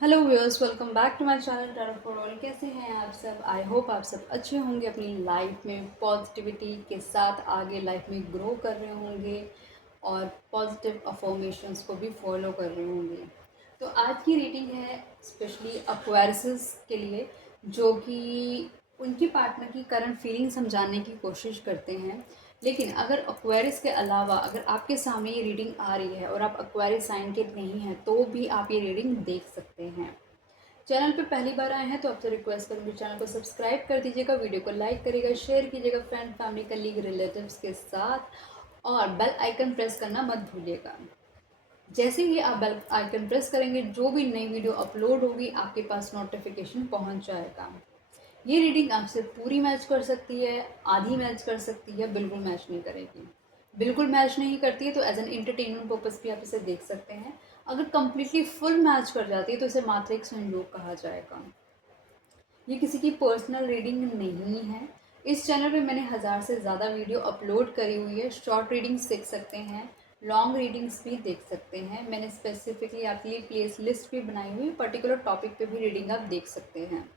Hello viewers, welcome back to my channel tarot for all. कैसे हैं आप सब? आई होप आप सब अच्छे होंगे, अपनी लाइफ में पॉजिटिविटी के साथ आगे लाइफ में ग्रो कर रहे होंगे और पॉजिटिव अफर्मेशंस को भी फॉलो कर रहे होंगे। तो आज की रीडिंग है स्पेशली एक्वेरियस के लिए, जो कि उनकी पार्टनर की करंट फीलिंग समझाने की कोशिश करते हैं। लेकिन अगर एक्वेरियस के अलावा अगर आपके सामने ये रीडिंग आ रही है और आप एक्वेरियस साइन के नहीं हैं, तो भी आप ये रीडिंग देख सकते हैं। चैनल पे पहली बार आए हैं तो आपसे रिक्वेस्ट करूँगी, चैनल को सब्सक्राइब कर दीजिएगा, वीडियो को लाइक करिएगा, शेयर कीजिएगा फ्रेंड फैमिली कलीग रिलेटिव्स के साथ और बेल आइकन प्रेस करना मत भूलिएगा। जैसे ही आप बेल आइकन प्रेस करेंगे, जो भी नई वीडियो अपलोड होगी आपके पास नोटिफिकेशन पहुंच जाएगा। ये रीडिंग आपसे पूरी मैच कर सकती है, आधी मैच कर सकती है, बिल्कुल मैच नहीं करेगी। बिल्कुल मैच नहीं करती है तो एज एन एंटरटेनमेंट पर्पज़ भी आप इसे देख सकते हैं। अगर कम्प्लीटली फुल मैच कर जाती है तो इसे मात्रिक संयोग कहा जाएगा। ये किसी की पर्सनल रीडिंग नहीं है। इस चैनल पे मैंने 1000 से ज़्यादा वीडियो अपलोड करी हुई है। शॉर्ट रीडिंग्स देख सकते हैं, लॉन्ग रीडिंग्स भी देख सकते हैं। मैंने स्पेसिफिकली आपके लिए प्लेस लिस्ट भी बनाई हुई है, पर्टिकुलर टॉपिक पे भी रीडिंग आप देख सकते हैं।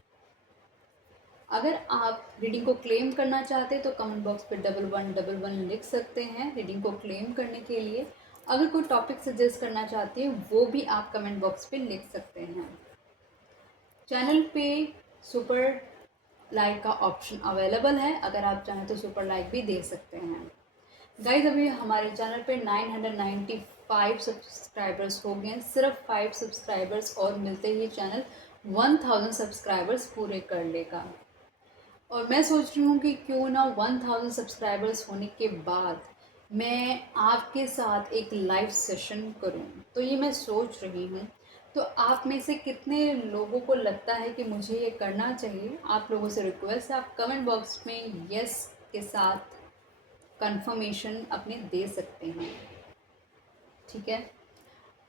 अगर आप रीडिंग को क्लेम करना चाहते हैं तो कमेंट बॉक्स पे 1111 लिख सकते हैं रीडिंग को क्लेम करने के लिए। अगर कोई टॉपिक सजेस्ट करना चाहते हैं वो भी आप कमेंट बॉक्स पे लिख सकते हैं। चैनल पे सुपर लाइक का ऑप्शन अवेलेबल है, अगर आप चाहें तो सुपर लाइक भी दे सकते हैं। गाइज, अभी हमारे चैनल पे 995 सब्सक्राइबर्स हो गए हैं। सिर्फ 5 सब्सक्राइबर्स और मिलते ही चैनल 1000 सब्सक्राइबर्स पूरे कर लेगा। और मैं सोच रही हूँ कि क्यों ना 1000 सब्सक्राइबर्स होने के बाद मैं आपके साथ एक लाइव सेशन करूँ। तो ये मैं सोच रही हूँ। तो आप में से कितने लोगों को लगता है कि मुझे ये करना चाहिए? आप लोगों से रिक्वेस्ट है, आप कमेंट बॉक्स में यस के साथ कंफर्मेशन अपने दे सकते हैं, ठीक है?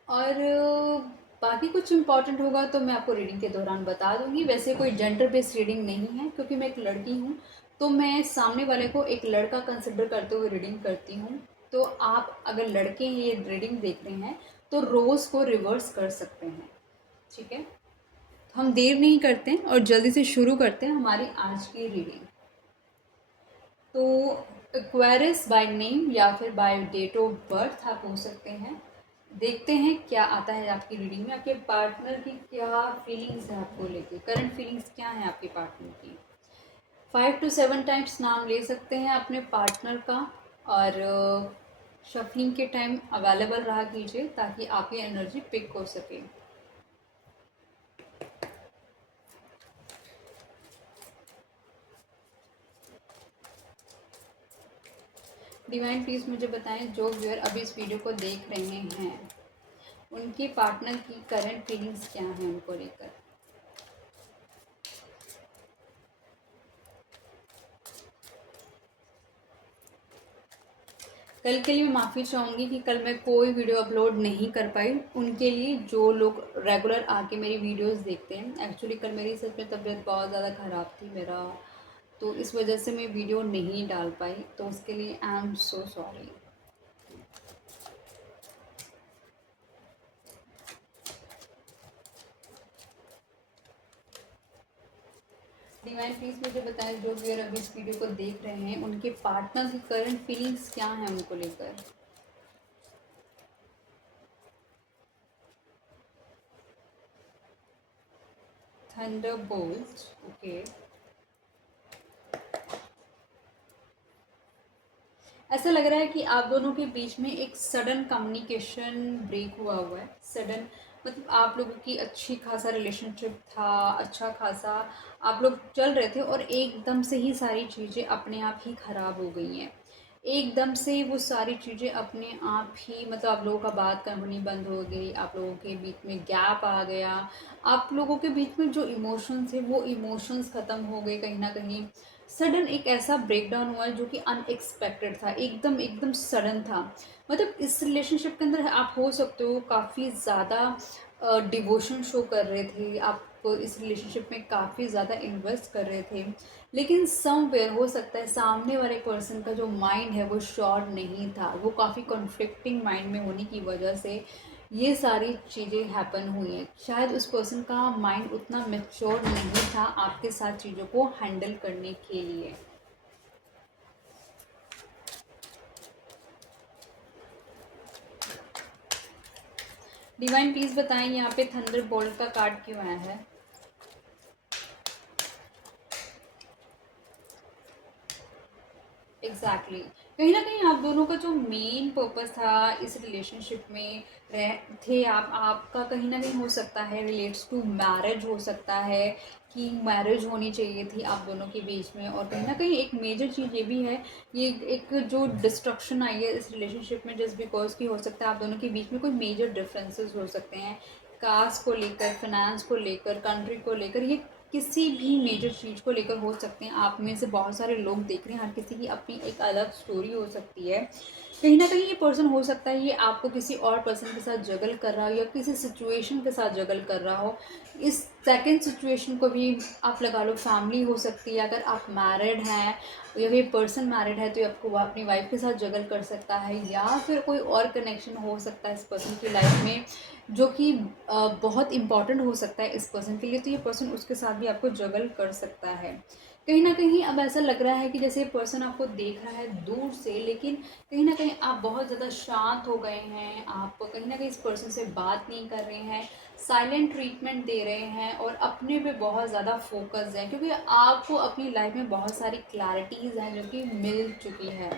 और बाकी कुछ इम्पॉर्टेंट होगा तो मैं आपको रीडिंग के दौरान बता दूंगी। वैसे कोई जेंडर बेस्ड रीडिंग नहीं है, क्योंकि मैं एक लड़की हूँ तो मैं सामने वाले को एक लड़का कंसिडर करते हुए रीडिंग करती हूँ। तो आप अगर लड़के ये रीडिंग देख रहे हैं तो रोज़ को रिवर्स कर सकते हैं, ठीक है? तो हम देर नहीं करते हैं और जल्दी से शुरू करते हैं हमारी आज की रीडिंग। तो एक्वेरियस बाय नेम या फिर बाय डेट ऑफ बर्थ आप हो सकते हैं। देखते हैं क्या आता है आपकी रीडिंग में। आपके पार्टनर की क्या फीलिंग्स है आपको लेके, करंट फीलिंग्स क्या है आपके पार्टनर की। 5 to 7 टाइम्स नाम ले सकते हैं अपने पार्टनर का और शफलिंग के टाइम अवेलेबल रहा कीजिए ताकि आपकी एनर्जी पिक हो सके। डिवाइन प्लीज़ मुझे बताएं, जो व्यूअर अभी इस वीडियो को देख रहे हैं उनके पार्टनर की करंट फीलिंग्स क्या हैं उनको लेकर। कल के लिए मैं माफ़ी चाहूँगी कि कल मैं कोई वीडियो अपलोड नहीं कर पाई। उनके लिए जो लोग रेगुलर आके मेरी वीडियोस देखते हैं, एक्चुअली कल मेरी सच में तबीयत बहुत ज़्यादा ख़राब थी मेरा, तो इस वजह से मैं वीडियो नहीं डाल पाई, तो उसके लिए I am so sorry. Divine please मुझे बताएं, जो व्यूअर अभी इस वीडियो को देख रहे हैं उनके पार्टनर की करंट फीलिंग्स क्या हैं उनको लेकर। Thunderbolt, okay. ऐसा लग रहा है कि आप दोनों के बीच में एक सडन कम्युनिकेशन ब्रेक हुआ है। सडन मतलब आप लोगों की अच्छी खासा रिलेशनशिप था, अच्छा खासा आप लोग चल रहे थे और एकदम से ही सारी चीज़ें अपने आप ही ख़राब हो गई हैं। एकदम से वो सारी चीज़ें अपने आप ही मतलब आप लोगों का बात करनी बंद हो गई, आप लोगों के बीच में गैप आ गया, आप लोगों के बीच में जो इमोशंस थे वो इमोशंस ख़त्म हो गए कहीं ना कहीं। सडन एक ऐसा ब्रेकडाउन हुआ जो कि अनएक्सपेक्टेड था, एकदम एकदम सडन था। मतलब इस रिलेशनशिप के अंदर आप हो सकते हो काफ़ी ज़्यादा डिवोशन शो कर रहे थे, आप इस रिलेशनशिप में काफ़ी ज़्यादा इन्वेस्ट कर रहे थे, लेकिन समवेयर हो सकता है सामने वाले पर्सन का जो माइंड है वो श्योर नहीं था, वो काफ़ी कॉन्फ्लिक्टिंग माइंड में होने की वजह से ये सारी चीज़ें हैपन हुई हैं। शायद उस पर्सन का माइंड उतना मैच्योर नहीं था आपके साथ चीज़ों को हैंडल करने के लिए। डिवाइन प्लीज़ बताएं यहाँ पे थंडर बोल्ट का कार्ड क्यों आया है। एग्जैक्टली कहीं ना कहीं आप दोनों का जो मेन पर्पस था इस रिलेशनशिप में रह थे आपका कहीं ना कहीं हो सकता है रिलेट्स टू मैरिज, हो सकता है कि मैरिज होनी चाहिए थी आप दोनों के बीच में। और कहीं ना कहीं एक मेजर चीज़ ये भी है, ये एक जो डिस्ट्रक्शन आई है इस रिलेशनशिप में जस्ट बिकॉज की हो सकता है आप दोनों के बीच में कोई मेजर डिफरेंसेस हो सकते हैं, कास्ट को लेकर, फाइनेंस को लेकर, कंट्री को लेकर, ये किसी भी मेजर चीज़ को लेकर हो सकते हैं। आप में से बहुत सारे लोग देख रहे हैं, हर किसी की अपनी एक अलग स्टोरी हो सकती है। कहीं ना कहीं ये पर्सन हो सकता है ये आपको किसी और पर्सन के साथ जगल कर रहा हो या किसी सिचुएशन के साथ जगल कर रहा हो। इस सेकंड सिचुएशन को भी आप लगा लो फैमिली हो सकती है, अगर आप मैरिड हैं या ये पर्सन मैरिड है तो आपको वो अपनी वाइफ के साथ जगल कर सकता है, या फिर कोई और कनेक्शन हो सकता है इस पर्सन की लाइफ में जो कि बहुत इंपॉर्टेंट हो सकता है इस पर्सन के लिए, तो ये पर्सन उसके साथ भी आपको जगल कर सकता है। कहीं ना कहीं अब ऐसा लग रहा है कि जैसे पर्सन आपको देख रहा है दूर से, लेकिन कहीं ना कहीं आप बहुत ज़्यादा शांत हो गए हैं, आप कहीं ना कहीं इस पर्सन से बात नहीं कर रहे हैं, साइलेंट ट्रीटमेंट दे रहे हैं और अपने पे बहुत ज़्यादा फोकस है, क्योंकि आपको अपनी लाइफ में बहुत सारी क्लैरिटीज़ हैं जो कि मिल चुकी है।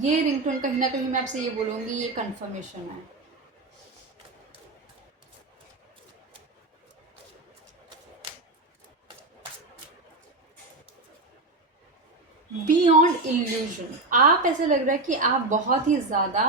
ये रिंगटोन कहीं ना कहीं मैं आपसे ये बोलूँगी ये कन्फर्मेशन है। बियॉन्ड इल्यूजन, आप ऐसा लग रहा है कि आप बहुत ही ज़्यादा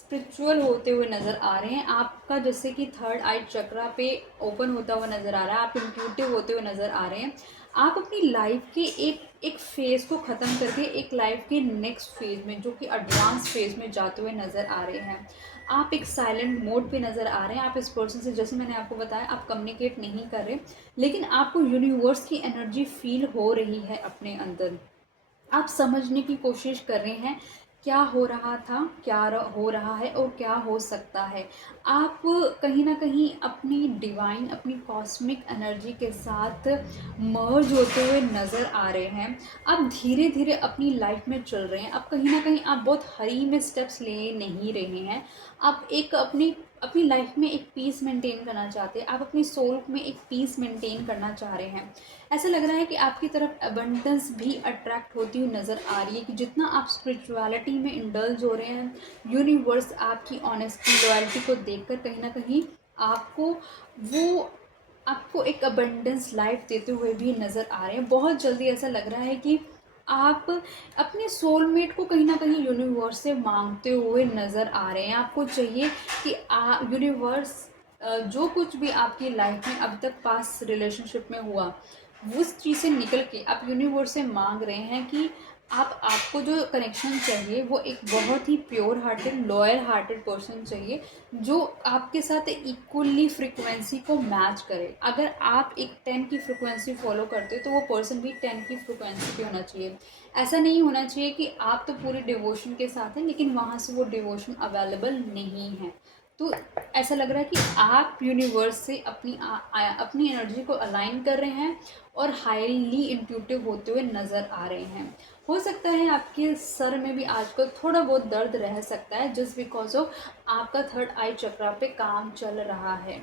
स्पिरिचुअल होते हुए नज़र आ रहे हैं। आपका जैसे कि थर्ड आई चक्रा पे ओपन होता हुआ नज़र आ रहा है, आप इंट्यूटिव होते हुए नज़र आ रहे हैं। आप अपनी लाइफ के एक एक फेज़ को ख़त्म करके एक लाइफ के नेक्स्ट फेज़ में जो कि एडवांस फेज़ में जाते हुए नज़र आ रहे हैं। आप एक साइलेंट मोड पे नज़र आ रहे हैं। आप इस पर्सन से, जैसे मैंने आपको बताया, आप कम्युनिकेट नहीं कर रहे, लेकिन आपको यूनिवर्स की एनर्जी फील हो रही है अपने अंदर। आप समझने की कोशिश कर रहे हैं क्या हो रहा था, क्या हो रहा है और क्या हो सकता है। आप कहीं ना कहीं अपनी डिवाइन, अपनी कॉस्मिक एनर्जी के साथ मर्ज होते हुए नज़र आ रहे हैं। आप धीरे धीरे अपनी लाइफ में चल रहे हैं। आप कहीं ना कहीं आप बहुत हरी में स्टेप्स ले नहीं रहे हैं। आप एक अपनी अपनी लाइफ में एक पीस मेंटेन करना चाहते हैं, आप अपनी सोल में एक पीस मेंटेन करना चाह रहे हैं। ऐसा लग रहा है कि आपकी तरफ अबंडेंस भी अट्रैक्ट होती हुई नज़र आ रही है कि जितना आप स्पिरिचुअलिटी में इंडल्ज हो रहे हैं, यूनिवर्स आपकी ऑनेस्टी, लॉयल्टी को देखकर कहीं ना कहीं आपको वो आपको एक अबंडेंस लाइफ देते हुए भी नज़र आ रहे हैं। बहुत जल्दी ऐसा लग रहा है कि आप अपने सोलमेट को कहीं ना कहीं यूनिवर्स से मांगते हुए नज़र आ रहे हैं। आपको चाहिए कि यूनिवर्स जो कुछ भी आपकी लाइफ में अब तक पास रिलेशनशिप में हुआ उस चीज़ से निकल के आप यूनिवर्स से मांग रहे हैं कि आपको जो कनेक्शन चाहिए वो एक बहुत ही pure hearted, loyal hearted person चाहिए जो आपके साथ इक्वली फ्रिक्वेंसी को मैच करे। अगर आप एक 10 की फ्रिक्वेंसी फॉलो करते हो तो वो पर्सन भी 10 की फ्रिक्वेंसी पे होना चाहिए। ऐसा नहीं होना चाहिए कि आप तो पूरी डिवोशन के साथ हैं लेकिन वहाँ से वो डिवोशन अवेलेबल नहीं है। तो ऐसा लग रहा है कि आप यूनिवर्स से अपनी एनर्जी को अलाइन कर रहे हैं और हाईली इंट्यूटिव होते हुए नज़र आ रहे हैं। हो सकता है आपके सर में भी आजकल थोड़ा बहुत दर्द रह सकता है जस्ट बिकॉज ऑफ आपका थर्ड आई चक्रा पे काम चल रहा है।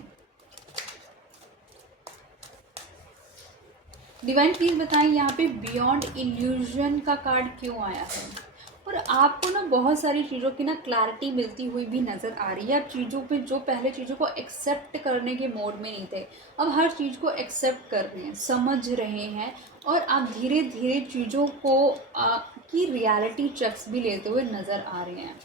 डिवाइन प्लीज बताएं यहाँ पे बियॉन्ड इल्यूजन का कार्ड क्यों आया है। और आपको ना बहुत सारी चीज़ों की ना क्लैरिटी मिलती हुई भी नज़र आ रही है। आप चीज़ों पे जो पहले चीज़ों को एक्सेप्ट करने के मोड में नहीं थे, अब हर चीज़ को एक्सेप्ट कर रहे हैं, समझ रहे हैं और आप धीरे धीरे चीज़ों को की रियलिटी चेक्स भी लेते हुए नज़र आ रहे हैं।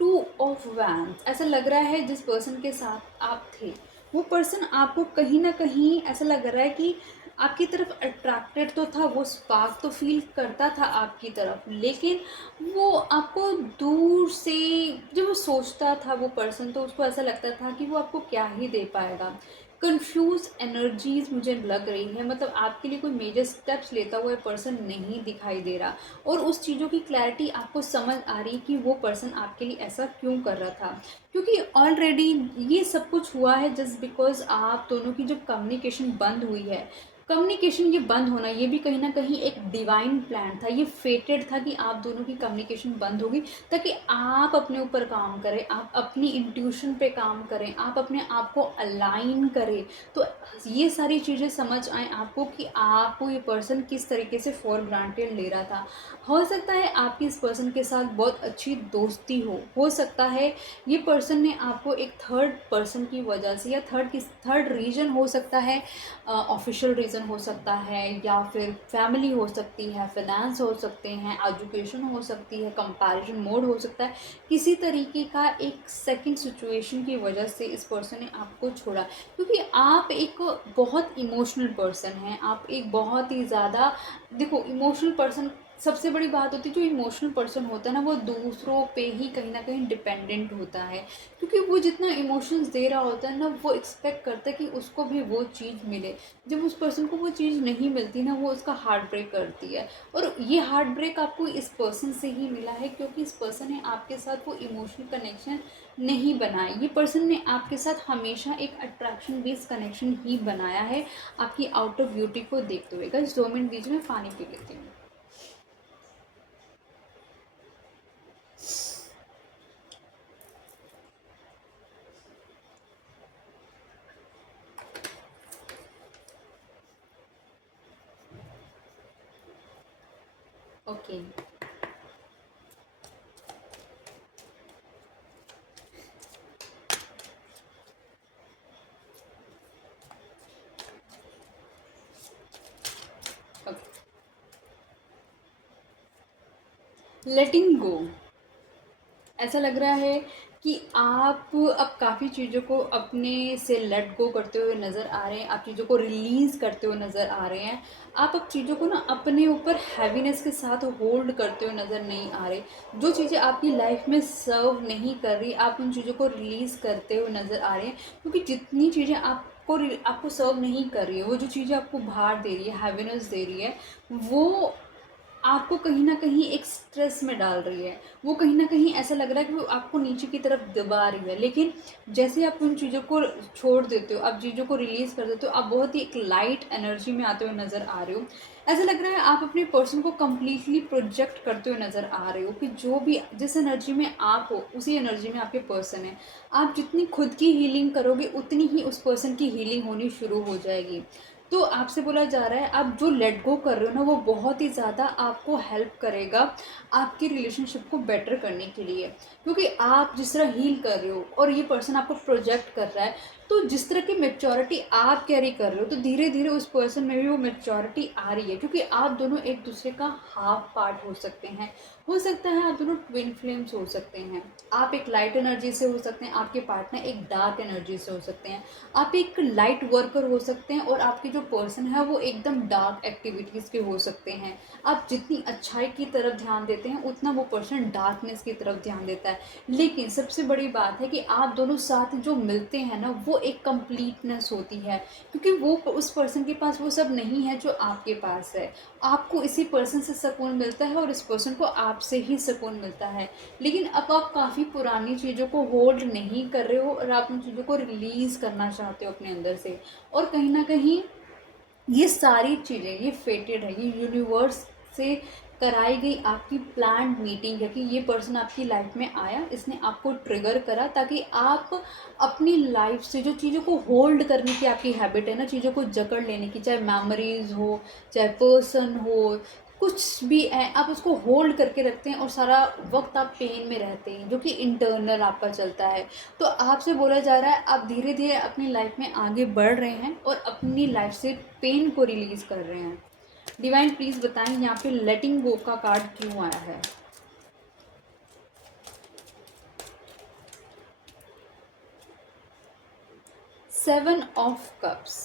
टू ऑफ वैंड्स, ऐसा लग रहा है जिस पर्सन के साथ आप थे वो पर्सन आपको कहीं ना कहीं ऐसा लग रहा है कि आपकी तरफ अट्रैक्टेड तो था, वो स्पार्क तो फील करता था आपकी तरफ, लेकिन वो आपको दूर से जब वो सोचता था वो पर्सन तो उसको ऐसा लगता था कि वो आपको क्या ही दे पाएगा। कंफ्यूज एनर्जीज मुझे लग रही है, मतलब आपके लिए कोई मेजर स्टेप्स लेता हुआ पर्सन नहीं दिखाई दे रहा, और उस चीज़ों की क्लैरिटी आपको समझ आ रही कि वो पर्सन आपके लिए ऐसा क्यों कर रहा था, क्योंकि ऑलरेडी ये सब कुछ हुआ है जस्ट बिकॉज आप दोनों की जब कम्युनिकेशन बंद हुई है। कम्युनिकेशन ये बंद होना ये भी कहीं ना कहीं एक डिवाइन प्लान था, ये फेटेड था कि आप दोनों की कम्युनिकेशन बंद होगी ताकि आप अपने ऊपर काम करें, आप अपनी इंट्यूशन पे काम करें, आप अपने आप को अलाइन करें। तो ये सारी चीज़ें समझ आए आपको कि आपको ये पर्सन किस तरीके से फॉर ग्रांटेड ले रहा था। हो सकता है आपकी इस पर्सन के साथ बहुत अच्छी दोस्ती हो सकता है ये पर्सन ने आपको एक थर्ड पर्सन की वजह से, या थर्ड रीजन हो सकता है, ऑफिशियल रीज़न हो सकता है, या फिर फैमिली हो सकती है, फाइनेंस हो सकते हैं, एजुकेशन हो सकती है, कंपैरिजन मोड हो सकता है, किसी तरीके का एक सेकंड सिचुएशन की वजह से इस पर्सन ने आपको छोड़ा, क्योंकि आप एक बहुत इमोशनल पर्सन हैं, आप एक बहुत ही ज़्यादा, देखो इमोशनल पर्सन, सबसे बड़ी बात होती है जो इमोशनल पर्सन होता है ना वो दूसरों पे ही कहीं ना कहीं डिपेंडेंट होता है, क्योंकि वो जितना इमोशंस दे रहा होता है ना वो एक्सपेक्ट करता है कि उसको भी वो चीज़ मिले। जब उस पर्सन को वो चीज़ नहीं मिलती ना वो उसका हार्ट ब्रेक करती है, और ये हार्ट ब्रेक आपको इस पर्सन से ही मिला है, क्योंकि इस पर्सन ने आपके साथ वो इमोशनल कनेक्शन नहीं बनाया। ये पर्सन ने आपके साथ हमेशा एक अट्रैक्शन बेस्ड कनेक्शन ही बनाया है, आपकी आउटर ब्यूटी को देखते हुए। गाइस 2 मिनट बीच में पानी पी लेती हूँ। ओके। लेटिंग गो, ऐसा लग रहा है कि आप अब काफ़ी चीज़ों को अपने से लेट गो करते हुए नज़र आ रहे हैं, आप चीज़ों को रिलीज़ करते हुए नज़र आ रहे हैं। आप अब चीज़ों को ना अपने ऊपर हैवीनेस के साथ होल्ड करते हुए नज़र नहीं आ रहे। जो चीज़ें आपकी लाइफ में सर्व नहीं कर रही आप उन चीज़ों को रिलीज़ करते हुए नज़र आ रहे हैं, क्योंकि जितनी चीज़ें आपको सर्व नहीं कर रही है, वो जो चीज़ें आपको भार दे रही है, हैवीनेस दे रही है, वो आपको कहीं न कहीं एक स्ट्रेस में डाल रही है। वो कहीं न कहीं ऐसा लग रहा है कि वो आपको नीचे की तरफ दबा रही है। लेकिन जैसे आप उन चीज़ों को छोड़ देते हो, आप चीज़ों को रिलीज़ कर देते हो, आप बहुत ही एक लाइट एनर्जी में आते हुए नज़र आ रहे हो। ऐसा लग रहा है आप अपने पर्सन को कंप्लीटली प्रोजेक्ट करते हुए नज़र आ रहे हो कि जो भी जिस एनर्जी में आप हो, उसी एनर्जी में आपके पर्सन है। आप जितनी खुद की हीलिंग करोगे, उतनी ही उस पर्सन की हीलिंग होनी शुरू हो जाएगी। तो आपसे बोला जा रहा है आप जो लेट गो कर रहे हो ना वो बहुत ही ज़्यादा आपको हेल्प करेगा आपकी रिलेशनशिप को बेटर करने के लिए, क्योंकि आप जिस तरह हील कर रहे हो और ये पर्सन आपको प्रोजेक्ट कर रहा है, तो जिस तरह की मेच्योरिटी आप कैरी कर रहे हो तो धीरे धीरे उस पर्सन में भी वो मेच्योरिटी आ रही है, क्योंकि आप दोनों एक दूसरे का हाफ पार्ट हो सकते हैं। हो सकता है आप दोनों ट्विन फ्लेम्स हो सकते हैं, आप एक लाइट एनर्जी से हो सकते हैं, आपके पार्टनर एक डार्क एनर्जी से हो सकते हैं, आप एक लाइट वर्कर हो सकते हैं और आपके जो पर्सन है वो एकदम डार्क एक्टिविटीज़ के हो सकते हैं। आप जितनी अच्छाई की तरफ ध्यान देते हैं उतना वो पर्सन डार्कनेस की तरफ ध्यान देता है। लेकिन सबसे बड़ी बात है कि आप दोनों साथ जो मिलते हैं ना वो एक कंप्लीटनेस होती है, क्योंकि वो उस पर्सन के पास वो सब नहीं है जो आपके पास है। आपको इसी पर्सन से सुकून मिलता है और इस पर्सन को आपसे ही सुकून मिलता है। लेकिन अब आप काफ़ी पुरानी चीज़ों को होल्ड नहीं कर रहे हो और आप उन चीज़ों को रिलीज़ करना चाहते हो अपने अंदर से, और कहीं ना कहीं ये सारी चीज़ें ये फेटेड है, ये यूनिवर्स से कराई गई आपकी प्लान्ड मीटिंग है कि ये पर्सन आपकी लाइफ में आया, इसने आपको ट्रिगर करा ताकि आप अपनी लाइफ से जो चीज़ों को होल्ड करने की आपकी हैबिट है ना, चीज़ों को जकड़ लेने की, चाहे मेमोरीज हो, चाहे पर्सन हो, कुछ भी है, आप उसको होल्ड करके रखते हैं और सारा वक्त आप पेन में रहते हैं जो कि इंटरनल आपका चलता है। तो आपसे बोला जा रहा है आप धीरे धीरे अपनी लाइफ में आगे बढ़ रहे हैं और अपनी लाइफ से पेन को रिलीज़ कर रहे हैं। डिवाइन प्लीज़ बताएं यहाँ पे लेटिंग गो का कार्ड क्यों आया है। 7 ऑफ कप्स,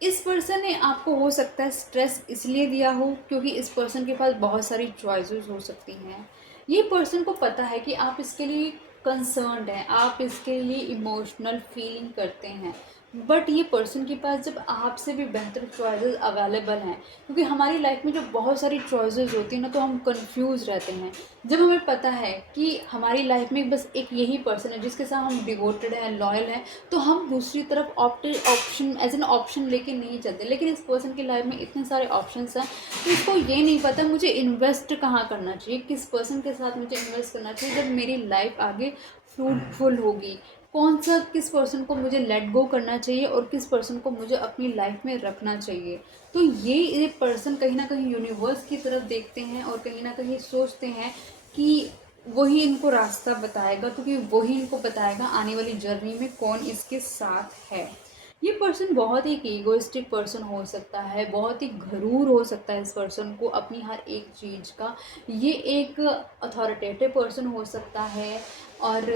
इस पर्सन ने आपको हो सकता है स्ट्रेस इसलिए दिया हो क्योंकि इस पर्सन के पास बहुत सारी चॉइसेस हो सकती हैं। ये पर्सन को पता है कि आप इसके लिए कंसर्न्ड हैं, आप इसके लिए इमोशनल फीलिंग करते हैं। बट ये पर्सन के पास जब आपसे भी बेहतर चॉइसेस अवेलेबल हैं, क्योंकि हमारी लाइफ में जब बहुत सारी चॉइसेस होती हैं ना, तो हम कंफ्यूज रहते हैं। जब हमें पता है कि हमारी लाइफ में बस एक यही पर्सन है जिसके साथ हम डिवोटेड हैं, लॉयल हैं, तो हम दूसरी तरफ ऑप्शन एज एन ऑप्शन लेके नहीं चलते। लेकिन इस पर्सन की लाइफ में इतने सारे ऑप्शंस हैं, तो इसको ये नहीं पता मुझे इन्वेस्ट कहाँ करना चाहिए, किस पर्सन के साथ मुझे इन्वेस्ट करना चाहिए जब मेरी लाइफ आगे फ्रूटफुल होगी, कौन सा किस पर्सन को मुझे लेट गो करना चाहिए और किस पर्सन को मुझे अपनी लाइफ में रखना चाहिए। तो ये पर्सन कहीं ना कहीं यूनिवर्स की तरफ देखते हैं और कहीं ना कहीं सोचते हैं कि वही इनको रास्ता बताएगा, क्योंकि वही इनको बताएगा आने वाली जर्नी में कौन इसके साथ है। ये पर्सन बहुत ही ईगोइस्टिक पर्सन हो सकता है, बहुत ही गरूर हो सकता है इस पर्सन को अपनी हर एक चीज़ का। ये एक अथॉरिटेटिव पर्सन हो सकता है और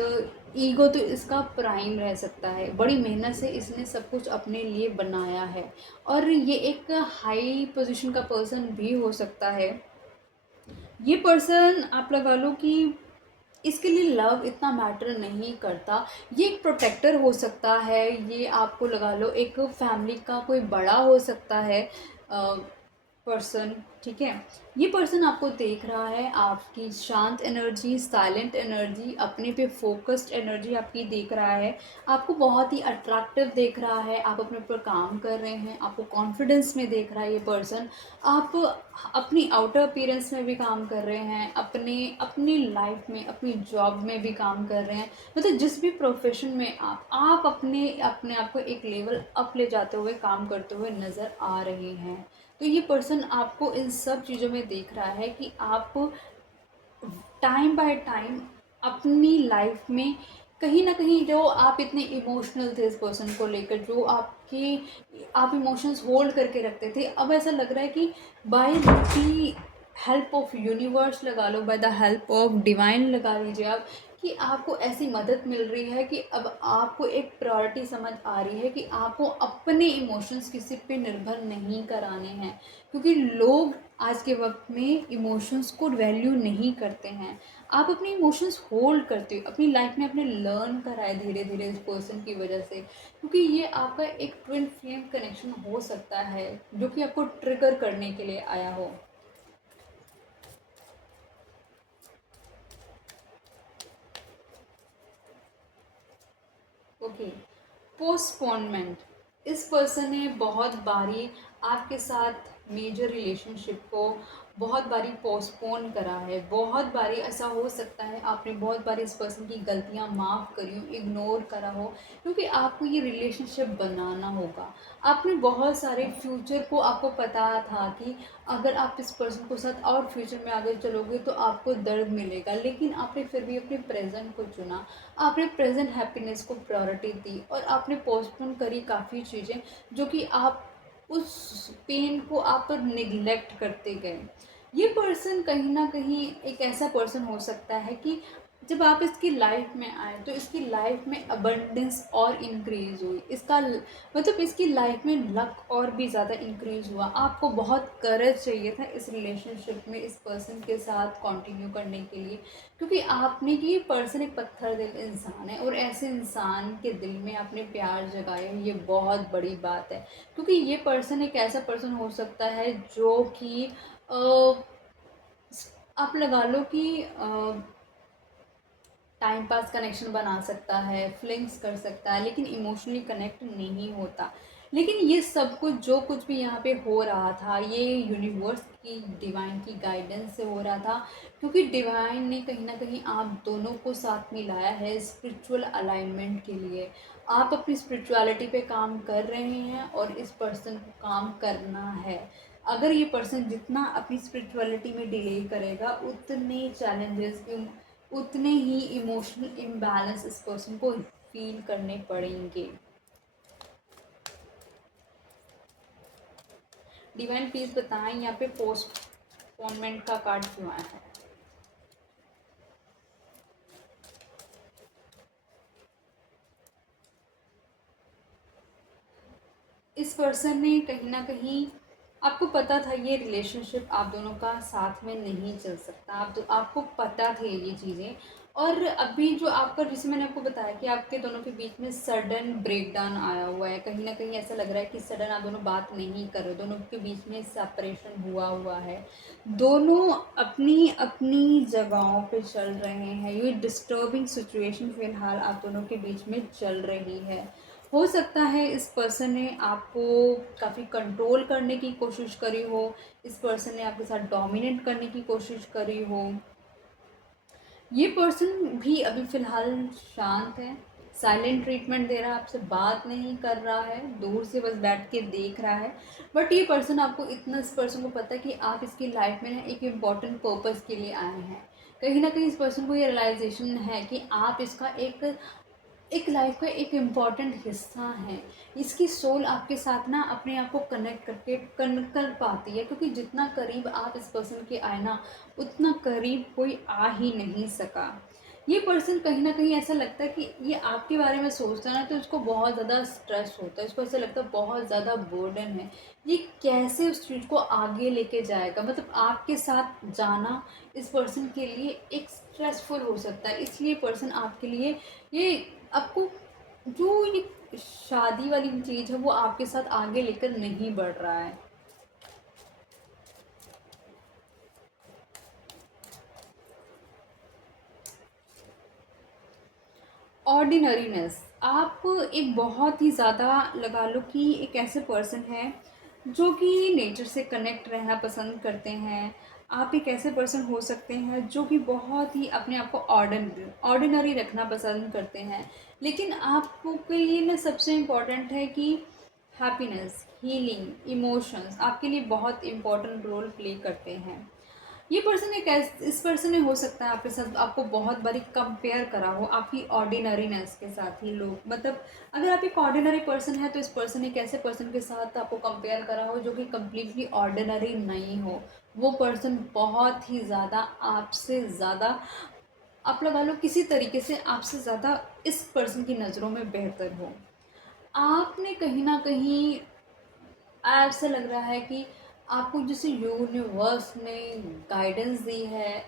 ईगो तो इसका प्राइम रह सकता है। बड़ी मेहनत से इसने सब कुछ अपने लिए बनाया है और ये एक हाई पोजीशन का पर्सन भी हो सकता है। ये पर्सन आप लगा लो कि इसके लिए लव इतना मैटर नहीं करता। ये एक प्रोटेक्टर हो सकता है, ये आपको लगा लो एक फैमिली का कोई बड़ा हो सकता है पर्सन, ठीक है। ये पर्सन आपको देख रहा है, आपकी शांत एनर्जी, साइलेंट एनर्जी, अपने पे फोकस्ड एनर्जी आपकी देख रहा है, आपको बहुत ही अट्रैक्टिव देख रहा है, आप अपने ऊपर काम कर रहे हैं, आपको कॉन्फिडेंस में देख रहा है ये पर्सन। आप अपनी आउटर अपीयरेंस में भी काम कर रहे हैं, अपनी लाइफ में, अपनी जॉब में भी काम कर रहे हैं, मतलब जिस भी प्रोफेशन में आप अपने अपने आप को एक लेवल अप ले जाते हुए काम करते हुए नज़र आ रहे हैं। तो ये पर्सन आपको इन सब चीज़ों में देख रहा है कि आप टाइम बाय टाइम अपनी लाइफ में कहीं ना कहीं जो आप इतने इमोशनल थे इस पर्सन को लेकर, जो आप इमोशंस होल्ड करके रखते थे, अब ऐसा लग रहा है कि by the help of universe लगा लो, by the help of divine लगा लीजिए आप, कि आपको ऐसी मदद मिल रही है कि अब आपको एक प्रायोरिटी समझ आ रही है कि आपको अपने इमोशंस किसी पे निर्भर नहीं कराने हैं, क्योंकि लोग आज के वक्त में इमोशंस को वैल्यू नहीं करते हैं। आप अपने इमोशंस होल्ड करते हो, अपनी लाइफ में अपने लर्न कराए धीरे धीरे इस पर्सन की वजह से, क्योंकि ये आपका एक ट्विन फ्लेम कनेक्शन हो सकता है जो कि आपको ट्रिगर करने के लिए आया हो। Okay, postponement. इस पर्सन ने बहुत बारी आपके साथ मेजर रिलेशनशिप को बहुत बारी पोस्टपोन करा है। बहुत बारी ऐसा हो सकता है आपने बहुत बारी इस पर्सन की गलतियां माफ़ करी हो, इग्नोर करा हो, क्योंकि आपको ये रिलेशनशिप बनाना होगा। आपने बहुत सारे फ्यूचर को आपको पता था कि अगर आप इस पर्सन के साथ और फ्यूचर में आगे चलोगे तो आपको दर्द मिलेगा, लेकिन आपने फिर भी अपने प्रेजेंट को चुना। आपने प्रेजेंट हैप्पीनेस को प्रायोरिटी दी और आपने पोस्टपोन करी काफ़ी चीज़ें, जो कि आप उस पेन को आप निगलेक्ट करते गए। ये पर्सन कहीं ना कहीं एक ऐसा पर्सन हो सकता है कि जब आप इसकी लाइफ में आए तो इसकी लाइफ में अबंडेंस और इंक्रीज़ हुई, इसका मतलब इसकी लाइफ में लक और भी ज़्यादा इंक्रीज़ हुआ। आपको बहुत करेज चाहिए था इस रिलेशनशिप में इस पर्सन के साथ कंटिन्यू करने के लिए, क्योंकि आपने कि ये पर्सन एक पत्थर दिल इंसान है और ऐसे इंसान के दिल में आपने प्यार जगाया, ये बहुत बड़ी बात है। क्योंकि ये पर्सन एक ऐसा पर्सन हो सकता है जो कि आप लगा लो कि टाइम पास कनेक्शन बना सकता है, फ्लिंग्स कर सकता है, लेकिन इमोशनली कनेक्ट नहीं होता। लेकिन ये सब कुछ जो कुछ भी यहाँ पे हो रहा था, ये यूनिवर्स की डिवाइन की गाइडेंस से हो रहा था, क्योंकि डिवाइन ने कहीं ना कहीं आप दोनों को साथ में लाया है स्पिरिचुअल अलाइनमेंट के लिए। आप अपनी स्पिरिचुअलिटी पे काम कर रहे हैं और इस पर्सन को काम करना है। अगर ये पर्सन जितना अपनी स्पिरिचुअलिटी में डिले करेगा, उतने चैलेंजेस, उतने ही इमोशनल इम्बैलेंस इस पर्सन को फील करने पड़ेंगे। डिवाइन प्लीज बताएं यहाँ पे पोस्टपोनमेंट का कार्ड क्यों आया है। इस पर्सन ने कहीं ना कहीं, आपको पता था ये रिलेशनशिप आप दोनों का साथ में नहीं चल सकता, आपको पता थे ये चीज़ें, और अभी जो आपका, जैसे मैंने आपको बताया कि आपके दोनों के बीच में सडन ब्रेकडाउन आया हुआ है, कहीं ना कहीं ऐसा लग रहा है कि सडन आप दोनों बात नहीं कर रहे, दोनों के बीच में सेपरेशन हुआ हुआ है, दोनों अपनी अपनी जगहों पे चल रहे हैं, ये डिस्टर्बिंग सिचुएशन फिलहाल आप दोनों के बीच में चल रही है। हो सकता है इस पर्सन ने आपको काफ़ी कंट्रोल करने की कोशिश करी हो, इस पर्सन ने आपके साथ डोमिनेट करने की कोशिश करी हो। ये पर्सन भी अभी फ़िलहाल शांत है, साइलेंट ट्रीटमेंट दे रहा है, आपसे बात नहीं कर रहा है, दूर से बस बैठ के देख रहा है। बट ये पर्सन आपको इतना, इस पर्सन को पता है कि आप इसकी लाइफ में ना एक इम्पॉर्टेंट पर्पज़ के लिए आए हैं। कहीं ना कहीं इस पर्सन को ये रियलाइजेशन है कि आप इसका एक लाइफ का एक इम्पॉर्टेंट हिस्सा है। इसकी सोल आपके साथ ना अपने आप को कनेक्ट करके कर पाती है, क्योंकि जितना करीब आप इस पर्सन के आए ना, उतना करीब कोई आ ही नहीं सका। ये पर्सन कहीं ना कहीं ऐसा लगता है कि ये आपके बारे में सोचता है ना, तो उसको बहुत ज़्यादा स्ट्रेस होता है, इसको ऐसा लगता है बहुत ज़्यादा बर्डन है, ये कैसे उस चीज़ को आगे लेके जाएगा। मतलब आपके साथ जाना इस पर्सन के लिए एक स्ट्रेसफुल हो सकता है, इसलिए पर्सन आपके लिए ये आपको जो ये शादी वाली चीज़ है वो आपके साथ आगे लेकर नहीं बढ़ रहा है। ऑर्डिनरीनेस, आप एक बहुत ही ज़्यादा लगा लो कि एक ऐसे पर्सन है जो कि नेचर से कनेक्ट रहना पसंद करते हैं। आप एक ऐसे पर्सन हो सकते हैं जो कि बहुत ही अपने आप को ऑर्डिनरी रखना पसंद करते हैं, लेकिन आपको के लिए ना सबसे इम्पोर्टेंट है कि हैप्पीनेस, हीलिंग, इमोशंस आपके लिए बहुत इम्पोर्टेंट रोल प्ले करते हैं। ये पर्सन एक इस पर्सन ने हो सकता है आपके साथ आपको बहुत बारी कंपेयर करा हो आपकी ऑर्डिनरीनेस के साथ। ही लोग मतलब, अगर आप एक ऑर्डिनरी पर्सन है तो इस पर्सन एक ऐसे पर्सन के साथ आपको कंपेयर करा हो जो कि कम्प्लीटली ऑर्डिनरी नहीं हो। वो पर्सन बहुत ही ज़्यादा आपसे ज़्यादा, आप लगा लो किसी तरीके से आपसे ज़्यादा इस पर्सन की नज़रों में बेहतर हो। आपने कहीं ना कहीं, ऐसा लग रहा है कि आपको जैसे यूनिवर्स ने गाइडेंस दी है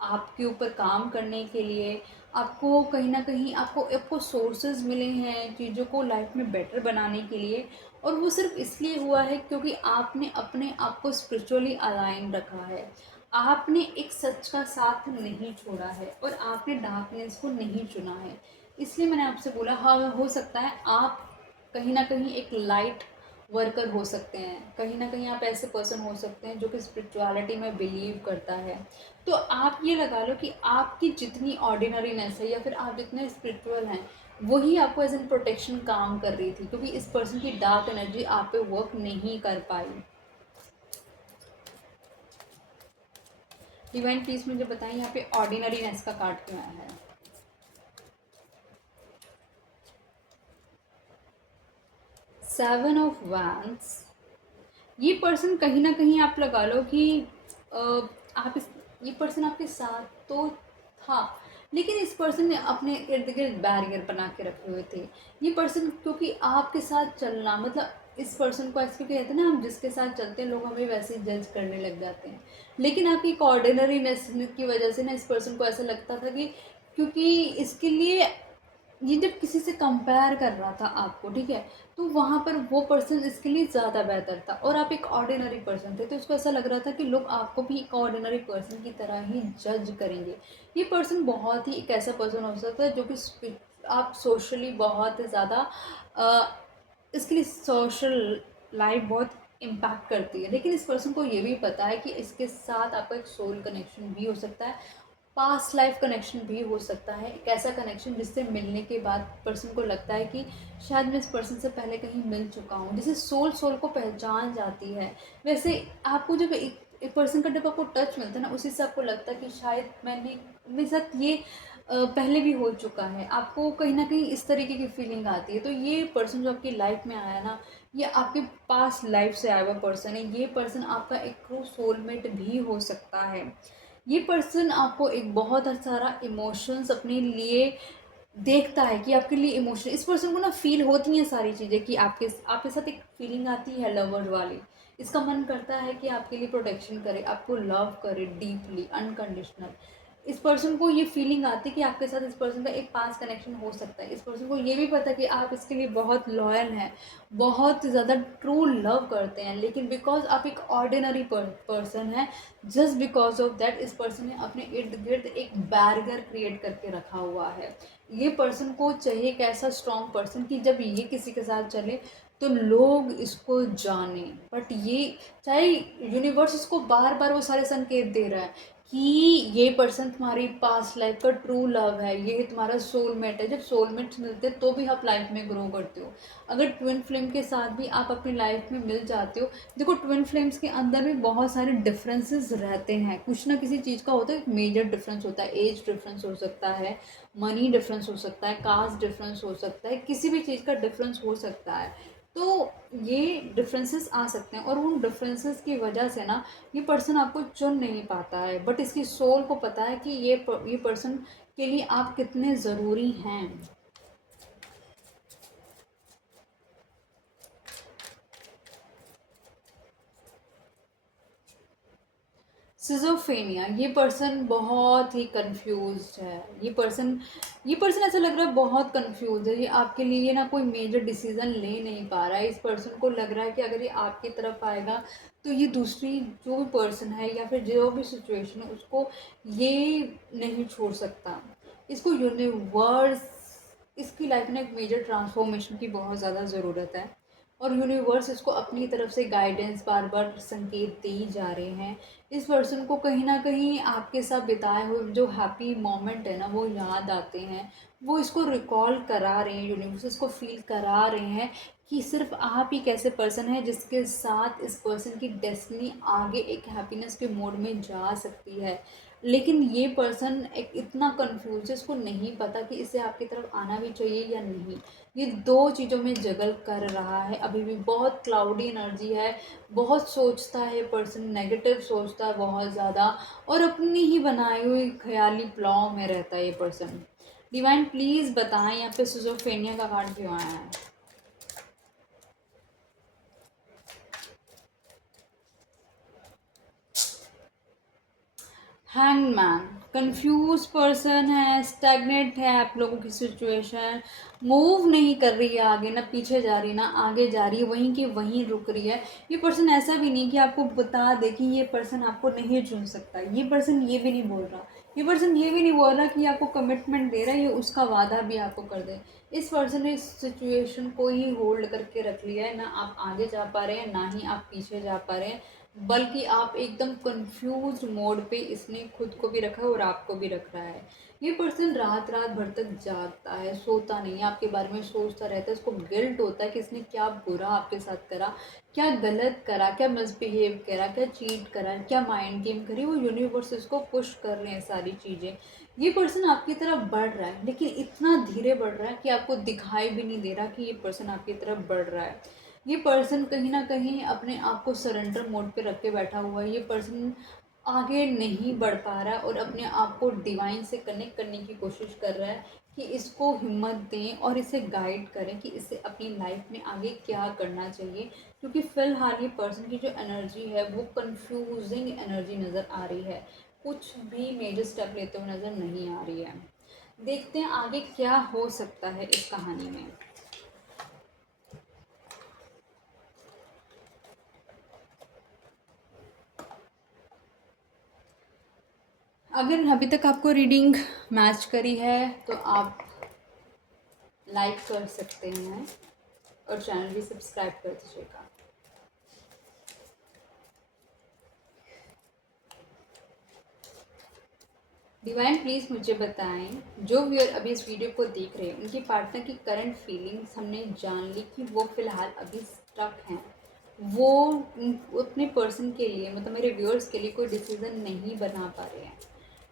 आपके ऊपर काम करने के लिए, आपको कहीं ना कहीं आपको आपको सोर्सेज मिले हैं चीज़ों को लाइफ में बेटर बनाने के लिए। और वो सिर्फ इसलिए हुआ है क्योंकि आपने अपने आप को स्पिरिचुअली अलाइन रखा है, आपने एक सच का साथ नहीं छोड़ा है और आपने डार्कनेस को नहीं चुना है। इसलिए मैंने आपसे बोला, हाँ हो सकता है आप कहीं ना कहीं एक लाइट वर्कर हो सकते हैं, कहीं ना कहीं आप ऐसे पर्सन हो सकते हैं जो कि स्पिरिचुअलिटी में बिलीव करता है। तो आप ये लगा लो कि आपकी जितनी ऑर्डिनरीनेस है या फिर आप जितने स्पिरिचुअल हैं, वही आपको एज एन प्रोटेक्शन काम कर रही थी, क्योंकि इस पर्सन की डार्क एनर्जी आप पे वर्क नहीं कर पाई। डिवाइन प्लीज मुझे बताएं यहाँ पे ऑर्डिनरीनेस का कार्ड क्यों आया है। सेवन ऑफ वैंड्स, ये पर्सन कहीं ना कहीं आप लगा लो कि आप ये पर्सन आपके साथ तो था, लेकिन इस पर्सन ने अपने इर्द गिर्द बैरियर बना के रखे हुए थे। ये पर्सन क्योंकि आपके साथ चलना, मतलब इस पर्सन को ऐसे कहते हैं ना, हम जिसके साथ चलते हैं लोग हमें वैसे ही जज करने लग जाते हैं। लेकिन आपकी एक ऑर्डिनरीनेस की वजह से ना इस पर्सन को ऐसा लगता था कि, क्योंकि इसके लिए ये जब किसी से कंपेयर कर रहा था आपको, ठीक है, तो वहाँ पर वो पर्सन इसके लिए ज़्यादा बेहतर था और आप एक ऑर्डिनरी पर्सन थे, तो उसको ऐसा लग रहा था कि लोग आपको भी एक ऑर्डिनरी पर्सन की तरह ही जज करेंगे। ये पर्सन बहुत ही एक ऐसा पर्सन हो सकता है जो कि आप सोशली बहुत ज़्यादा, इसके लिए सोशल लाइफ बहुत इम्पैक्ट करती है, लेकिन इस पर्सन को ये भी पता है कि इसके साथ आपका एक सोल कनेक्शन भी हो सकता है, पास्ट लाइफ कनेक्शन भी हो सकता है, एक ऐसा कनेक्शन जिससे मिलने के बाद पर्सन को लगता है कि शायद मैं इस पर्सन से पहले कहीं मिल चुका हूँ। जैसे सोल सोल को पहचान जाती है, वैसे आपको जब एक पर्सन का जब आपको टच मिलता है ना, उसी से आपको लगता है कि शायद मैंने मेरे साथ ये पहले भी हो चुका है। आपको कहीं ना कहीं इस तरीके की फीलिंग आती है। तो ये पर्सन जो आपकी लाइफ में आया ना, ये आपके पास लाइफ से आया हुआ पर्सन है। ये पर्सन आपका एक ट्रू सोलमेट भी हो सकता है। ये पर्सन आपको एक बहुत सारा इमोशंस अपने लिए देखता है कि आपके लिए इमोशन, इस पर्सन को ना फील होती हैं सारी चीज़ें कि आपके साथ एक फीलिंग आती है लवर वाली। इसका मन करता है कि आपके लिए प्रोटेक्शन करे, आपको लव करे डीपली अनकंडीशनल। इस पर्सन को ये फीलिंग आती है कि आपके साथ इस पर्सन का एक पास कनेक्शन हो सकता है। इस पर्सन को ये भी पता है कि आप इसके लिए बहुत लॉयल हैं, बहुत ज़्यादा ट्रू लव करते हैं, लेकिन बिकॉज आप एक ऑर्डिनरी पर्सन हैं, जस्ट बिकॉज ऑफ दैट इस पर्सन ने अपने इर्द गिर्द एक बैरियर क्रिएट करके रखा हुआ है। ये पर्सन को चाहिए एक ऐसा स्ट्रॉन्ग पर्सन कि जब ये किसी के साथ चले तो लोग इसको जाने, बट ये चाहे यूनिवर्स इसको बार बार वो सारे संकेत दे रहा है कि ये पर्सन तुम्हारी पास्ट लाइफ का ट्रू लव है, ये तुम्हारा सोलमेट है। जब सोलमेट्स मिलते हैं तो भी आप लाइफ में ग्रो करते हो। अगर ट्विन फ्लेम के साथ भी आप अपनी लाइफ में मिल जाते हो, देखो ट्विन फ्लेम्स के अंदर भी बहुत सारे डिफरेंसेस रहते हैं, कुछ ना किसी चीज़ का होता है। एक मेजर डिफरेंस होता है, एज डिफरेंस हो सकता है, मनी डिफरेंस हो सकता है, कास्ट डिफरेंस हो सकता है, किसी भी चीज़ का डिफरेंस हो सकता है। तो ये डिफरेंसेस आ सकते हैं और उन डिफरेंसेस की वजह से ना ये पर्सन आपको चुन नहीं पाता है, बट इसकी सोल को पता है कि ये पर्सन के लिए आप कितने ज़रूरी हैं। सिजोफेनिया, ये पर्सन बहुत ही कंफ्यूज्ड है। ये पर्सन ऐसा लग रहा है बहुत कंफ्यूज है। ये आपके लिए ना कोई मेजर डिसीजन ले नहीं पा रहा है। इस पर्सन को लग रहा है कि अगर ये आपकी तरफ आएगा तो ये दूसरी जो भी पर्सन है या फिर जो भी सिचुएशन है उसको ये नहीं छोड़ सकता। इसको यूनिवर्स, इसकी लाइफ में एक मेजर ट्रांसफॉर्मेशन की बहुत ज़्यादा ज़रूरत है और यूनिवर्स इसको अपनी तरफ से गाइडेंस बार बार संकेत दे ही जा रहे हैं। इस पर्सन को कहीं ना कहीं आपके साथ बिताए हुए जो हैप्पी मोमेंट है ना वो याद आते हैं, वो इसको रिकॉल करा रहे हैं, यूनिवर्स इसको फील करा रहे हैं कि सिर्फ आप ही एक ऐसे पर्सन है जिसके साथ इस पर्सन की डेस्टिनी आगे एक हैप्पीनेस के मोड में जा सकती है। लेकिन ये पर्सन एक इतना कंफ्यूज है, इसको नहीं पता कि इसे आपकी तरफ आना भी चाहिए या नहीं। ये दो चीज़ों में जगल कर रहा है, अभी भी बहुत क्लाउडी एनर्जी है, बहुत सोचता है पर्सन, नेगेटिव सोचता है बहुत ज़्यादा और अपनी ही बनाई हुई ख्याली प्लाव में रहता है ये पर्सन। डिवाइन प्लीज़ बताएं यहाँ पे सिजोफ्रेनिया का कार्ड क्यों आया है। हैंगमैन, कंफ्यूज पर्सन है, स्टैग्नेट है, आप लोगों की सिचुएशन मूव नहीं कर रही है आगे, ना पीछे जा रही ना आगे जा रही है, वहीं की वहीं रुक रही है। ये पर्सन ऐसा भी नहीं कि आपको बता दे कि ये पर्सन आपको नहीं चुन सकता, ये पर्सन ये भी नहीं बोल रहा, ये पर्सन ये भी नहीं बोल रहा कि आपको कमिटमेंट दे रहा है, ये उसका वादा भी आपको कर दे। इस पर्सन ने इस सिचुएशन को ही होल्ड करके रख लिया है, ना आप आगे जा पा रहे हैं ना ही आप पीछे जा पा रहे हैं, बल्कि आप एकदम कंफ्यूज मोड पे इसने खुद को भी रखा है और आपको भी रख रहा है। ये पर्सन रात रात भर तक जागता है, सोता नहीं है, आपके बारे में सोचता रहता है, इसको गिल्ट होता है कि इसने क्या बुरा आपके साथ करा, क्या गलत करा, क्या मिसबिहेव करा, क्या चीट करा, क्या माइंड गेम करी। वो यूनिवर्स इसको पुश कर रहे हैं सारी चीज़ें। ये पर्सन आपकी तरफ बढ़ रहा है लेकिन इतना धीरे बढ़ रहा है कि आपको दिखाई भी नहीं दे रहा कि ये पर्सन आपकी तरफ बढ़ रहा है। ये पर्सन कहीं ना कहीं अपने आप को सरेंडर मोड पे रख के बैठा हुआ है। ये पर्सन आगे नहीं बढ़ पा रहा है और अपने आप को डिवाइन से कनेक्ट करने की कोशिश कर रहा है कि इसको हिम्मत दें और इसे गाइड करें कि इसे अपनी लाइफ में आगे क्या करना चाहिए, क्योंकि फ़िलहाल ये पर्सन की जो एनर्जी है वो कंफ्यूजिंग एनर्जी नज़र आ रही है, कुछ भी मेजर स्टेप लेते हुए नज़र नहीं आ रही है। देखते हैं आगे क्या हो सकता है इस कहानी में। अगर अभी तक आपको रीडिंग मैच करी है तो आप लाइक कर सकते हैं और चैनल भी सब्सक्राइब कर दीजिएगा। डिवाइन प्लीज़ मुझे बताएं, जो व्यूअर अभी इस वीडियो को देख रहे हैं उनकी पार्टनर की करंट फीलिंग्स हमने जान ली कि वो फ़िलहाल अभी स्टक हैं, वो अपने पर्सन के लिए मतलब मेरे व्यूअर्स के लिए कोई डिसीज़न नहीं बना पा रहे हैं।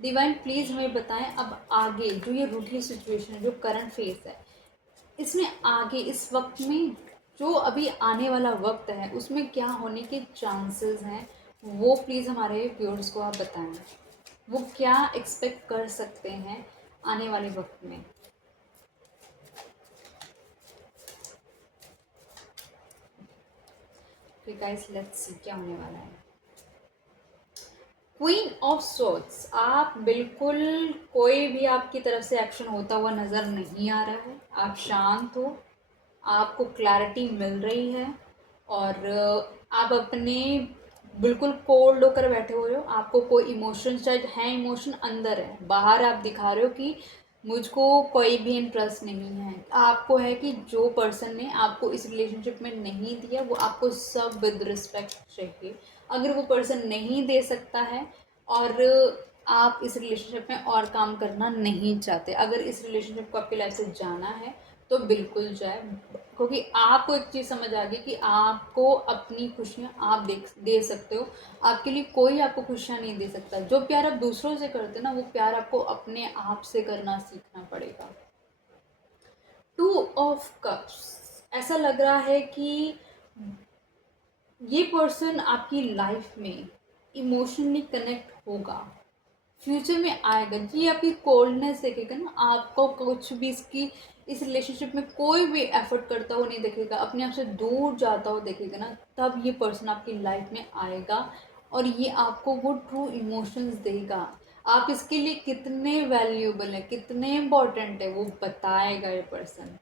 डिवाइन प्लीज़ हमें बताएं अब आगे जो ये रूठी सिचुएशन है, जो करंट फेस है, इसमें आगे इस वक्त में जो अभी आने वाला वक्त है उसमें क्या होने के चांसेस हैं, वो प्लीज़ हमारे व्यूअर्स को आप बताएं। वो क्या एक्सपेक्ट कर सकते हैं आने वाले वक्त में। ओके गाइस, लेट्स सी क्या होने वाला है। क्वीन ऑफ सोर्ट्स, आप बिल्कुल, कोई भी आपकी तरफ से एक्शन होता हुआ नज़र नहीं आ रहा है, आप शांत हो, आपको क्लैरिटी मिल रही है, और आप अपने बिल्कुल कोल्ड होकर बैठे हुए हो, आपको कोई इमोशन, शायद है इमोशन अंदर है, बाहर आप दिखा रहे हो कि मुझको कोई भी इंटरेस्ट नहीं है, आपको है कि जो पर्सन ने आपको इस रिलेशनशिप में नहीं दिया वो आपको सब विद रिस्पेक्ट चाहिए। अगर वो पर्सन नहीं दे सकता है और आप इस रिलेशनशिप में और काम करना नहीं चाहते, अगर इस रिलेशनशिप को आपकी लाइफ से जाना है तो बिल्कुल जाए, क्योंकि आपको एक चीज़ समझ आ गई कि आपको अपनी खुशियाँ आप दे सकते हो, आपके लिए कोई आपको खुशियाँ नहीं दे सकता। जो प्यार आप दूसरों से करते हो ना, वो प्यार आपको अपने आप से करना सीखना पड़ेगा। टू ऑफ कप्स, ऐसा लग रहा है कि ये पर्सन आपकी लाइफ में इमोशनली कनेक्ट होगा, फ्यूचर में आएगा। ये आपकी कोल्डनेस देखेगा ना, आपको कुछ भी इसकी इस रिलेशनशिप में कोई भी एफर्ट करता हुआ नहीं देखेगा, अपने आप से दूर जाता हुआ देखेगा ना, तब ये पर्सन आपकी लाइफ में आएगा और ये आपको वो ट्रू इमोशंस देगा। आप इसके लिए कितने वैल्यूएबल हैं, कितने इम्पोर्टेंट है, वो बताएगा ये पर्सन।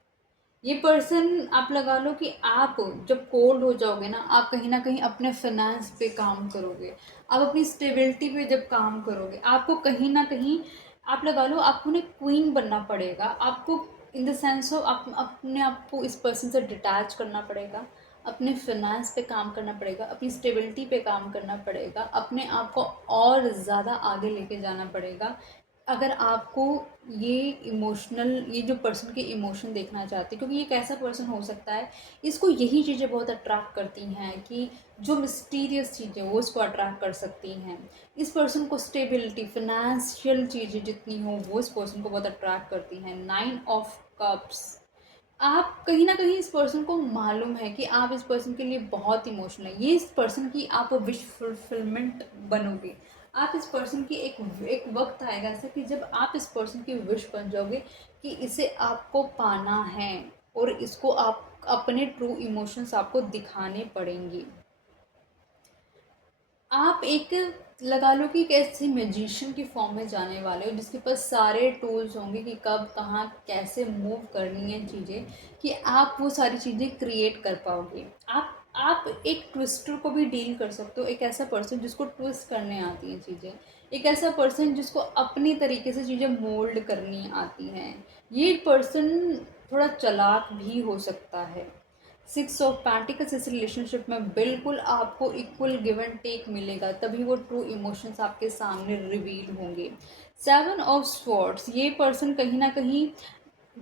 ये पर्सन, आप लगा लो कि आप जब कोल्ड हो जाओगे ना, आप कहीं ना कहीं अपने फाइनेंस पे काम करोगे, आप अपनी स्टेबिलिटी पे जब काम करोगे, आपको कहीं ना कहीं, आप लगा लो आपको ना क्वीन बनना पड़ेगा, आपको इन द सेंस ऑफ आप अपने आप को इस पर्सन से डिटैच करना पड़ेगा, अपने फाइनेंस पे काम करना पड़ेगा, अपनी स्टेबिलिटी पे काम करना पड़ेगा, अपने आप को और ज़्यादा आगे लेके जाना पड़ेगा। अगर आपको ये इमोशनल, ये जो पर्सन के इमोशन देखना चाहते हैं, क्योंकि ये एक ऐसा पर्सन हो सकता है, इसको यही चीज़ें बहुत अट्रैक्ट करती हैं कि जो मिस्टीरियस चीज़ें वो इसको अट्रैक्ट कर सकती हैं। इस पर्सन को स्टेबिलिटी, फिनेंशियल चीज़ें जितनी हो वो इस पर्सन को बहुत अट्रैक्ट करती हैं। 9 ऑफ कप्स, आप कहीं ना कहीं इस पर्सन को मालूम है कि आप इस पर्सन के लिए बहुत इमोशनल है, ये इस पर्सन की आप विश फुलफिलमेंट बनोगे। आप इस पर्सन की एक एक वक्त आएगा ऐसा कि जब आप इस पर्सन की विश बन जाओगे कि इसे आपको पाना है और इसको आप अपने ट्रू इमोशंस आपको दिखाने पड़ेंगे। आप एक, लगा लो कि एक ऐसे मैजिशियन की फॉर्म में जाने वाले हो जिसके पास सारे टूल्स होंगे कि कब कहाँ कैसे मूव करनी है चीज़ें, कि आप वो सारी चीज़ें क्रिएट कर पाओगे। आप एक ट्विस्टर को भी डील कर सकते हो, एक ऐसा पर्सन जिसको ट्विस्ट करने आती हैं चीज़ें, एक ऐसा पर्सन जिसको अपनी तरीके से चीज़ें मोल्ड करनी आती हैं। ये पर्सन थोड़ा चालाक भी हो सकता है। 6 ऑफ पेंटिकल्स, इस रिलेशनशिप में बिल्कुल आपको इक्वल गिव एंड टेक मिलेगा, तभी वो ट्रू इमोशंस आपके सामने रिवील होंगे। 7 ऑफ स्वॉर्ड्स, ये पर्सन कहीं ना कहीं,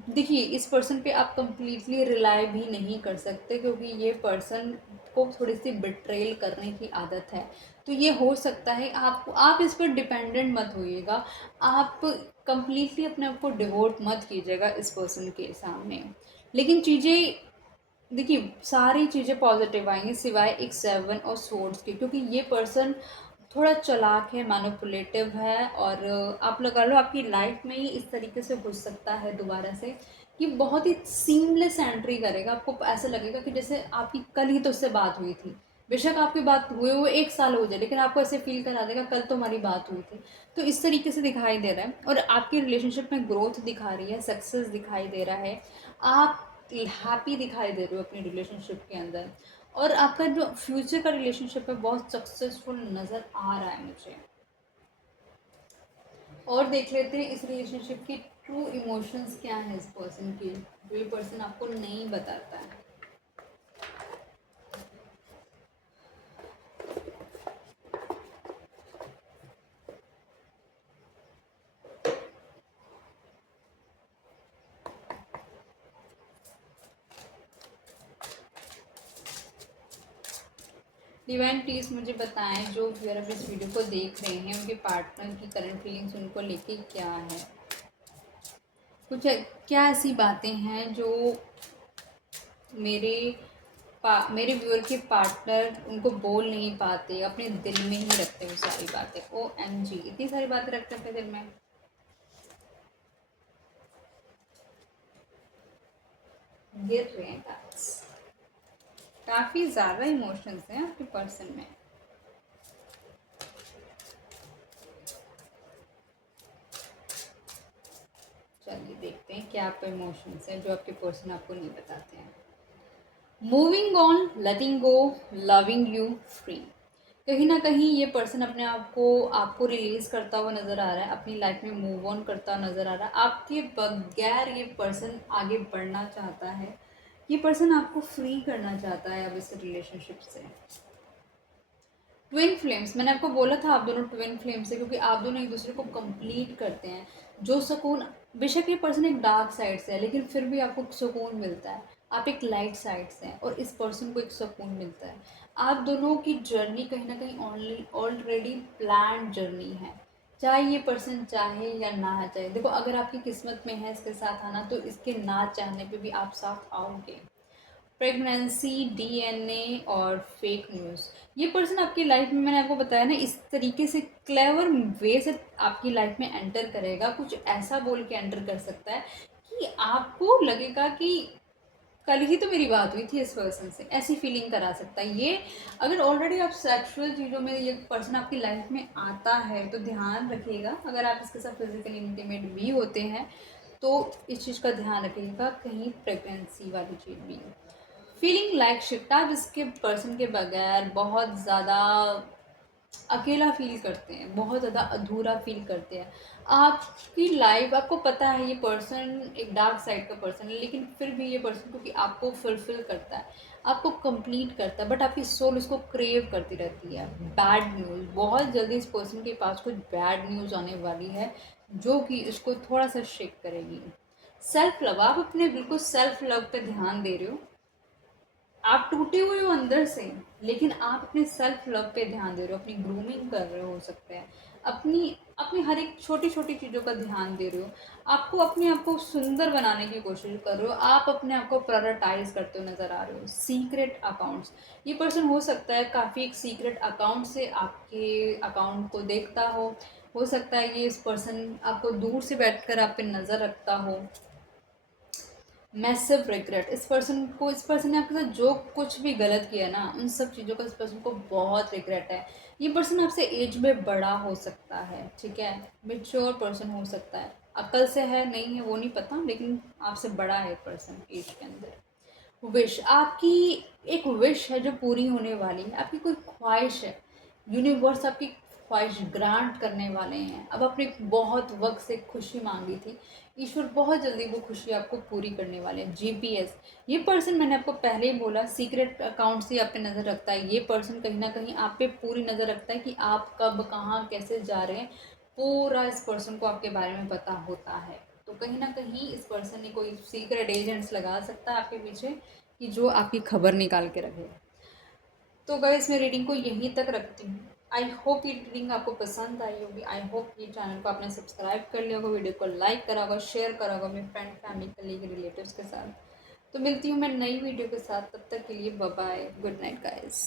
देखिए इस पर्सन पे आप कंप्लीटली रिलाई भी नहीं कर सकते, क्योंकि ये पर्सन को थोड़ी सी बिट्रेल करने की आदत है। तो ये हो सकता है आप इस पर डिपेंडेंट मत होइएगा, आप कंप्लीटली अपने आप को डिवोट मत कीजिएगा इस पर्सन के सामने। लेकिन चीज़ें, देखिए सारी चीज़ें पॉजिटिव आएंगी सिवाय एक 7 और स्वॉर्ड्स की, क्योंकि ये पर्सन थोड़ा चालाक है, मैनिपुलेटिव है, और आप लगा लो आपकी लाइफ में ही इस तरीके से घुस सकता है दोबारा से कि बहुत ही सीमलेस एंट्री करेगा। आपको ऐसा लगेगा कि जैसे आपकी कल ही तो उससे बात हुई थी, बेशक आपकी बात हुए 1 साल हो जाए, लेकिन आपको ऐसे फील करा देगा कल तो हमारी बात हुई थी। तो इस तरीके से दिखाई दे रहा है, और आपकी रिलेशनशिप में ग्रोथ दिखा रही है, सक्सेस दिखाई दे रहा है, आप हैप्पी दिखाई दे रहे हो अपनी रिलेशनशिप के अंदर, और आपका जो फ्यूचर का रिलेशनशिप है बहुत सक्सेसफुल नज़र आ रहा है मुझे। और देख लेते हैं इस रिलेशनशिप की ट्रू इमोशंस क्या है इस पर्सन की, जो ये पर्सन आपको नहीं बताता है। डिवाइन प्लीज़ मुझे बताएं, जो व्यूअर अब इस वीडियो को देख रहे हैं उनके पार्टनर की करंट फीलिंग्स उनको लेके क्या है, कुछ क्या ऐसी बातें हैं जो मेरे मेरे व्यूअर के पार्टनर उनको बोल नहीं पाते, अपने दिल में ही रखते वो सारी बातें। OMG, इतनी सारी बातें रखते अपने दिल में। गिर रहे हैं कार्ड्स, काफ़ी ज़्यादा इमोशंस हैं आपके पर्सन में। क्या आप इमोशंस हैं जो आपके पर्सन आपको नहीं बताते हैं। Moving on, letting go, loving you, free. कहीं ना कहीं ये पर्सन अपने आप को आपको रिलीज करता हुआ नज़र आ रहा है, अपनी लाइफ में मूव ऑन करता हुआ नज़र आ रहा है। आपके बगैर ये पर्सन आगे बढ़ना चाहता है, ये पर्सन आपको फ्री करना चाहता है अब इस रिलेशनशिप से। ट्विन फ्लेम्स, मैंने आपको बोला था आप दोनों ट्विन फ्लेम्स है, क्योंकि आप दोनों एक दूसरे को कंप्लीट करते हैं। जो सुकून, बेशक ये पर्सन एक डार्क साइड से है लेकिन फिर भी आपको सुकून मिलता है। आप एक लाइट साइड से हैं और इस पर्सन को एक सुकून मिलता है। आप दोनों की जर्नी कहीं ना कहीं ऑलरेडी प्लान जर्नी है, चाहे ये पर्सन चाहे या ना चाहे। देखो, अगर आपकी किस्मत में है इसके साथ आना, तो इसके ना चाहने पे भी आप साथ आओगे। प्रेगनेंसी, डीएनए और फेक न्यूज़, ये पर्सन आपकी लाइफ में, मैंने आपको बताया ना, इस तरीके से क्लेवर वे से आपकी लाइफ में एंटर करेगा। कुछ ऐसा बोल के एंटर कर सकता है कि आपको लगेगा कि कल ही तो मेरी बात हुई थी इस पर्सन से, ऐसी फीलिंग करा सकता है ये। अगर ऑलरेडी आप सेक्सुअल चीज़ों में ये पर्सन आपकी लाइफ में आता है तो ध्यान रखिएगा। अगर आप इसके साथ फिजिकली इंटीमेट भी होते हैं तो इस चीज़ का ध्यान रखिएगा, कहीं प्रेगनेंसी वाली चीज़ भी। फीलिंग लाइक शिफ्ट, आप इसके पर्सन के बगैर बहुत ज़्यादा अकेला फील करते हैं, बहुत ज़्यादा अधूरा फील करते हैं। आपकी लाइफ, आपको पता है ये पर्सन एक डार्क साइड का पर्सन है, लेकिन फिर भी ये पर्सन क्योंकि आपको फुलफिल करता है, आपको कंप्लीट करता है, बट आपकी सोल उसको क्रेव करती रहती है। बैड न्यूज़, बहुत जल्दी इस पर्सन के पास कुछ बैड न्यूज़ आने वाली है जो कि इसको थोड़ा सा शेक करेगी। सेल्फ लव, आप अपने बिल्कुल सेल्फ लव पे ध्यान दे रहे हो। आप टूटे हुए हो अंदर से, लेकिन आप अपने सेल्फ लव पे ध्यान दे रहे हो, अपनी ग्रूमिंग कर रहे हो सकते हैं, अपनी अपनी हर एक छोटी छोटी चीज़ों का ध्यान दे रहे हो। आपको अपने आप को सुंदर बनाने की कोशिश कर रहे हो, आप अपने आप को प्रायोरिटाइज करते हुए नज़र आ रहे हो। सीक्रेट अकाउंट्स, ये पर्सन हो सकता है काफ़ी एक सीक्रेट अकाउंट से आपके अकाउंट को देखता हो सकता है ये इस पर्सन आपको दूर से बैठकर आप पे नज़र रखता हो। मैसिव रिग्रेट, इस पर्सन ने आपके साथ जो कुछ भी गलत किया ना, उन सब चीज़ों का इस पर्सन को बहुत रिग्रेट है। ये पर्सन आपसे एज में बड़ा हो सकता है, ठीक है, मेच्योर पर्सन हो सकता है। अकल से है नहीं है वो नहीं पता, लेकिन आपसे बड़ा है पर्सन एज के अंदर। विश, आपकी एक विश है जो पूरी होने वाली है, आपकी कोई ख्वाहिश है, यूनिवर्स आपकी ख्वाहिश ग्रांट करने वाले हैं। अब आपने बहुत वक्त से खुशी मांगी थी, ईश्वर बहुत जल्दी वो खुशी आपको पूरी करने वाले हैं। जीपीएस, ये पर्सन मैंने आपको पहले ही बोला सीक्रेट अकाउंट से आप पे नज़र रखता है। ये पर्सन कहीं ना कहीं आप पे पूरी नज़र रखता है कि आप कब कहाँ कैसे जा रहे हैं, पूरा इस पर्सन को आपके बारे में पता होता है। तो कहीं ना कहीं इस पर्सन ने कोई सीक्रेट एजेंट्स लगा सकता है आपके पीछे कि जो आपकी खबर निकाल के रखे। तो गाइस, मैं रीडिंग को यहीं तक रखती हूँ। आई होप ये रीडिंग आपको पसंद आई होगी। आई होप ये चैनल को आपने सब्सक्राइब कर लिया होगा, वीडियो को लाइक करा होगा, शेयर करा होगा मेरे फ्रेंड, फैमिली, कलीग, रिलेटिव्स के साथ। तो मिलती हूँ मैं नई वीडियो के साथ, तब तक के लिए bye bye, good night guys.